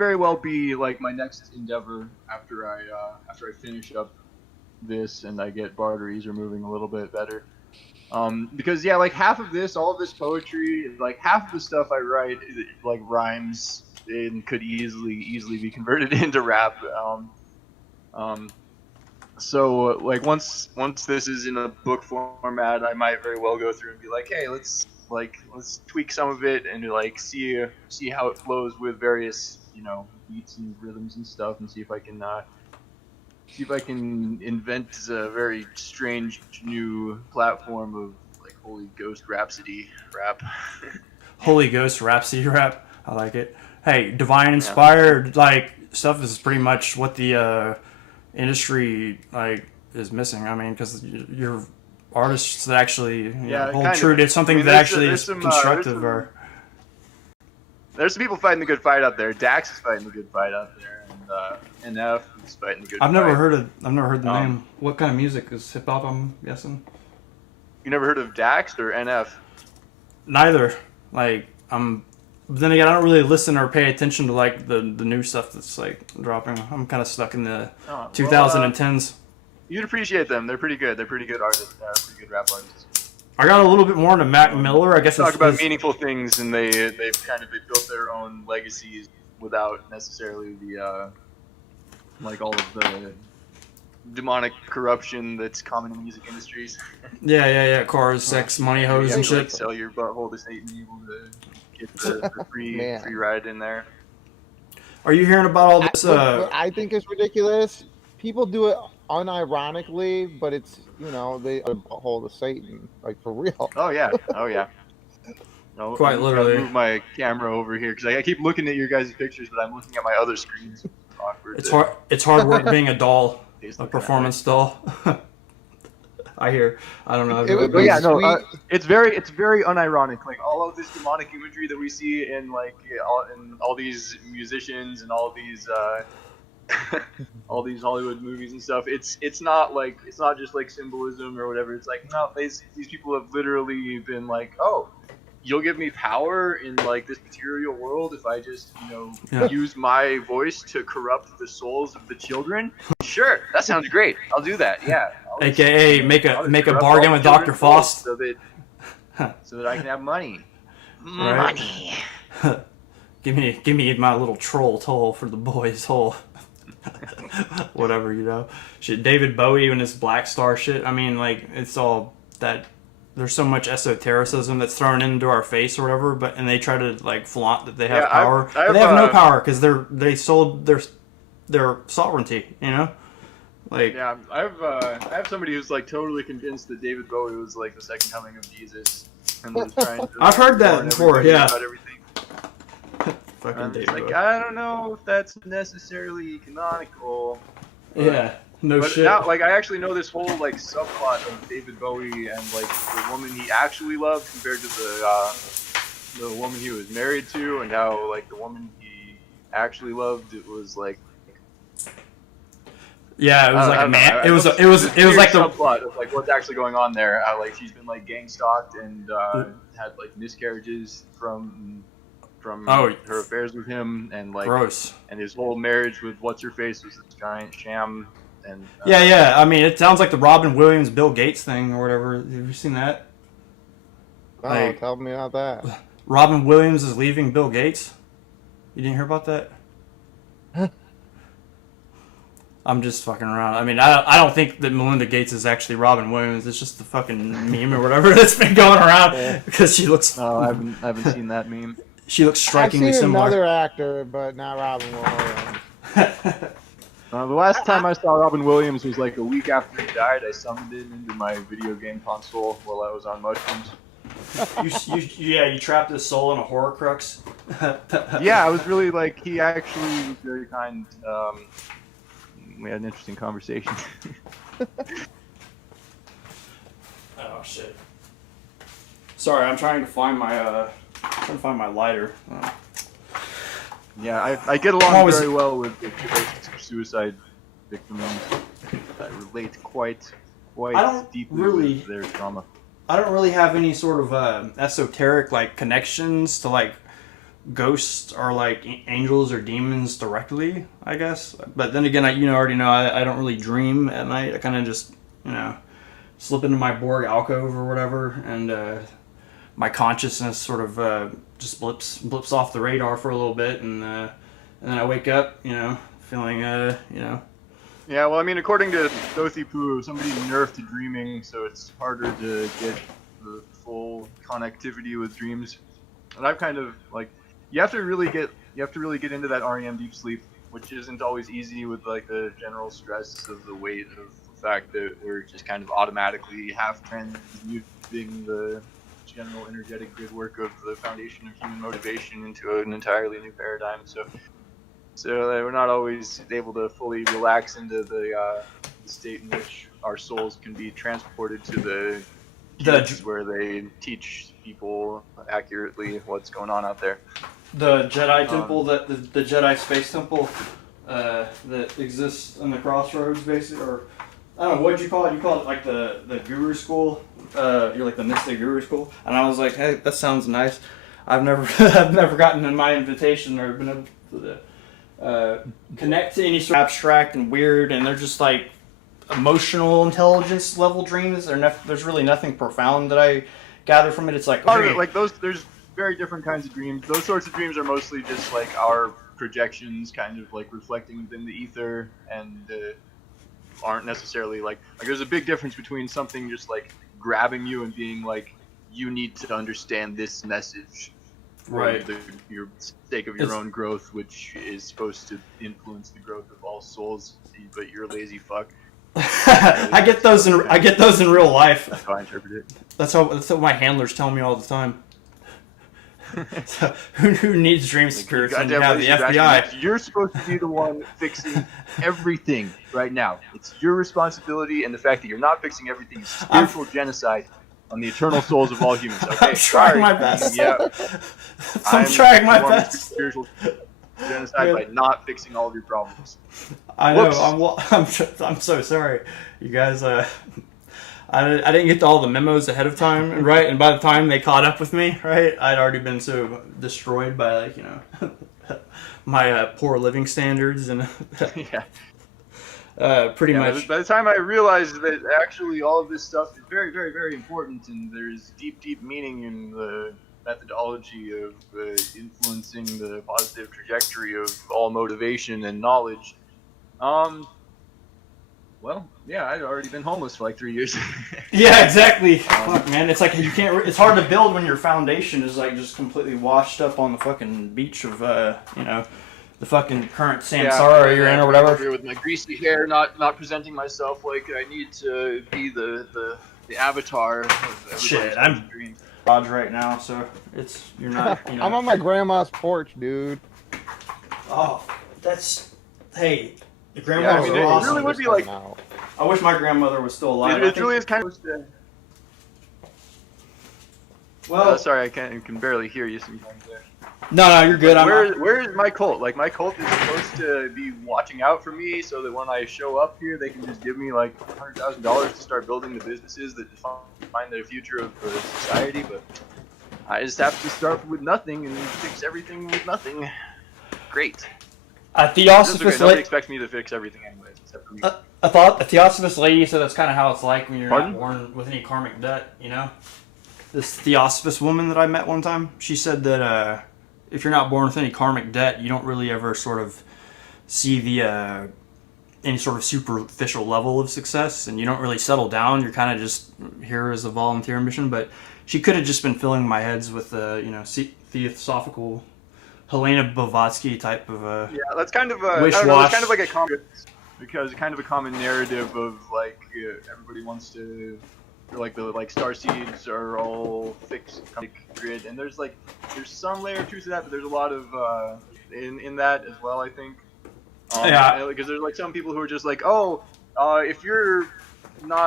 very well be like my next endeavor after I finish up this and I get barteries are moving a little bit better. Because yeah, like half of this, all of this poetry, like half of the stuff I write, like rhymes and could easily be converted into rap. Um, so like once this is in a book format, I might very well go through and be like, hey, let's tweak some of it and like see how it flows with various beats and rhythms and stuff, and see if I can invent a very strange new platform of like Holy Ghost Rhapsody rap. Holy Ghost Rhapsody rap. I like it. Hey, divine inspired like stuff is pretty much what the industry like is missing. I mean, because you're artists that actually hold true to something that actually is constructive. There's some people fighting the good fight out there. Dax is fighting the good fight out there, and NF is fighting the good fight. I've never heard the name. What kind of music is hip hop? I'm guessing. You never heard of Dax or NF? Neither. Like then again, I don't really listen or pay attention to like the new stuff that's like dropping. I'm kind of stuck in the 2010s. You'd appreciate them. They're pretty good. They're pretty good artists. Pretty good rap artists. I got a little bit more into Mac Miller. I guess talk about meaningful things, and they've built their own legacies without necessarily the like all of the demonic corruption that's common in music industries. Yeah. Cars, sex, money, hoes, and shit. Like sell your butthole to Satan, able to get the free ride in there. Are you hearing about all this? What I think is ridiculous. People do it unironically, but it's they hold to Satan, like for real. Oh yeah. No, quite literally. Move my camera over here because I keep looking at your guys' pictures, but I'm looking at my other screens. It's awkward. It's hard work being a doll, a performance doll. I don't know. It's very unironic. Like all of this demonic imagery that we see in all these musicians and all these all these Hollywood movies and stuff. It's not just like symbolism or whatever. It's like no, these people have literally been like, oh, you'll give me power in like this material world if I just use my voice to corrupt the souls of the children. Sure, that sounds great. I'll do that. Yeah. AKA make a bargain with Dr. Faust so that I can have money. Right? Money. give me my little troll toll for the boys' hole. Whatever, shit. David Bowie and his Black Star shit. I mean, like it's all that. There's so much esotericism that's thrown into our face or whatever, and they try to like flaunt that they have power. But they have no power because they sold their sovereignty. Like yeah, I have somebody who's like totally convinced that David Bowie was like the second coming of Jesus, and was trying to. I've heard that before. Yeah. About everything. Fucking David like Bowie. I don't know if that's necessarily canonical. Yeah. No but shit. Now, like I actually know this whole like subplot of David Bowie and like the woman he actually loved compared to the woman he was married to, and how like the woman he actually loved it was like. Yeah, it was like a man. It was like the subplot of like what's actually going on there. How like she's been like gang stalked and had like miscarriages from her affairs with him, and like gross. And his whole marriage with what's her face was this giant sham. And yeah. I mean, it sounds like the Robin Williams, Bill Gates thing or whatever. Have you seen that? Oh, tell me about that. Robin Williams is leaving Bill Gates. You didn't hear about that? I'm just fucking around. I mean, I don't think that Melinda Gates is actually Robin Williams. It's just the fucking meme or whatever that's been going around because she looks. Oh, I haven't seen that meme. She looks strikingly similar. I've seen another actor, but not Robin Williams. The last time I saw Robin Williams was like a week after he died. I summoned it into my video game console while I was on mushrooms. You trapped his soul in a horror crux. Yeah, I was really like he actually was very kind. We had an interesting conversation. Oh shit! Sorry, I'm trying to find my lighter. Yeah, I get along very well with suicide victims. I relate quite deeply with their trauma. I don't really have any sort of esoteric like connections to like ghosts are like angels or demons directly, I guess. But then again, I already know I don't really dream at night. I kind of just slip into my Borg alcove or whatever, and my consciousness sort of just blips off the radar for a little bit, and then I wake up, feeling Yeah, well, I mean, according to Dothy Poo, somebody nerfed dreaming, so it's harder to get the full connectivity with dreams. And I've kind of like, you have to really get into that REM deep sleep, which isn't always easy with like the general stress of the weight of the fact that we're just kind of automatically half transmuting the general energetic grid work of the foundation of human motivation into an entirely new paradigm. So we're not always able to fully relax into the state in which our souls can be transported to the kids where they teach people accurately what's going on out there. The Jedi temple, the Jedi space temple that exists in the crossroads, basically, or I don't know, what'd you call it? You call it like the Guru School. You're like the Mystic Guru School, and I was like, hey, that sounds nice. I've never gotten in my invitation or been able to connect to any sort of abstract and weird, and they're just like emotional intelligence level dreams. There's really nothing profound that I gather from it. It's like there's very different kinds of dreams. Those sorts of dreams are mostly just like our projections, kind of like reflecting within the ether, and aren't necessarily like there's a big difference between something just like grabbing you and being like, you need to understand this message right for your sake of your own growth, which is supposed to influence the growth of all souls, but you're a lazy fuck. I get those in real life. That's how I interpret it. That's what my handlers tell me all the time. So, who needs dream spirits when you have the FBI? You're supposed to be the one fixing everything right now. It's your responsibility, and the fact that you're not fixing everything is spiritual genocide on the eternal souls of all humans. Okay, I'm trying my best. Yeah, I'm trying my best. Spiritual genocide by not fixing all of your problems. I know. I'm so sorry, you guys. I didn't get to all the memos ahead of time, right? And by the time they caught up with me, right, I'd already been so destroyed by my poor living standards and pretty much. By the time I realized that actually all of this stuff is very, very, very important, and there's deep, deep meaning in the methodology of influencing the positive trajectory of all motivation and knowledge. Well, yeah, I'd already been homeless for like 3 years. Yeah, exactly. Fuck, man, it's like you can't. It's hard to build when your foundation is like just completely washed up on the fucking beach of the fucking current samsara you're in or whatever. With my greasy hair, not presenting myself like I need to be the avatar of shit. I'm Dodge right now, so you're not. I'm on my grandma's porch, dude. Oh, hey. The grandma was awesome. It really would be like. I wish my grandmother was still alive. It really is kind of. Well, sorry, I can barely hear you sometimes there. No, you're good. Where is my cult? Like, my cult is supposed to be watching out for me, so that when I show up here, they can just give me like $100,000 to start building the businesses that define the future of society. But I just have to start with nothing and fix everything with nothing. Great. A Theosophist nobody expects me to fix everything anyways, except for me. A Theosophist lady said that's kind of how it's like when you're not born with any karmic debt, This Theosophist woman that I met one time, she said that if you're not born with any karmic debt, you don't really ever sort of see the any sort of superficial level of success, and you don't really settle down. You're kind of just here as a volunteer mission. But she could have just been filling my heads with theosophical Helena Blavatsky type of yeah, that's kind of a wish I don't know, wash. it's kind of like a common narrative of like everybody wants to like the star seeds are all fixed grid, and there's some layer of truth to that, but there's a lot of in that as well, I think. Yeah, because there's like some people who are just like, if you're not